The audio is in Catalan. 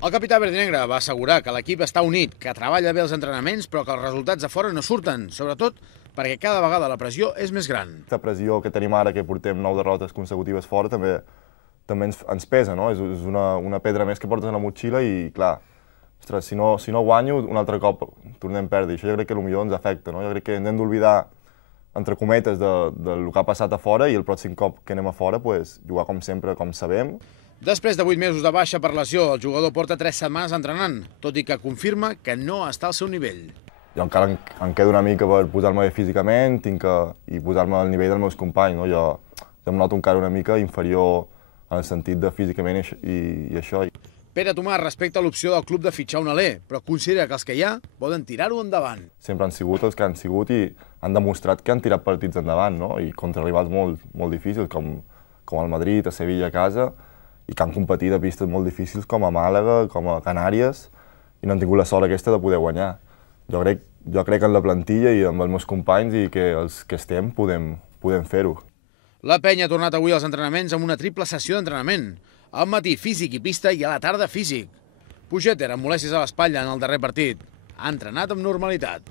El capità verdinegre va assegurar que l'equip està unit, que treballa bé els entrenaments, però que els resultats de fora no surten, sobretot perquè cada vegada la pressió és més gran. Aquesta pressió que tenim ara, que portem 9 derrotes consecutives fora, també ens pesa, no? És una pedra més que portes a la motxilla i, clar, ostres, si no guanyo, un altre cop tornem a perdre. I això jo crec que potser ens afecta, no? Jo crec que hem d'oblidar, entre cometes, del que ha passat a fora i el pròxim cop que anem a fora, jugar com sempre, com sabem. Després de 8 mesos de baixa per lesió, el jugador porta 3 setmanes entrenant, tot i que confirma que no està al seu nivell. Jo encara em quedo una mica per posar-me bé físicament i posar-me al nivell dels meus companys. No? Jo em noto encara una mica inferior en el sentit de físicament i això. Pere Tomàs respecta l'opció del club de fitxar un alè, però considera que els que hi ha poden tirar-ho endavant. Sempre han sigut els que han sigut i han demostrat que han tirat partits endavant, no? I contra rivals molt difícils, com el Madrid, a Sevilla, a casa, i que han competit a pistes molt difícils com a Màlaga, com a Canàries, i no han tingut la sort aquesta de poder guanyar. Jo crec en la plantilla i amb els meus companys i que els que estem podem fer-ho. La penya ha tornat avui als entrenaments amb una triple sessió d'entrenament. Al matí físic i pista i a la tarda físic. Puigdemont, amb molèsties a l'espatlla en el darrer partit, ha entrenat amb normalitat.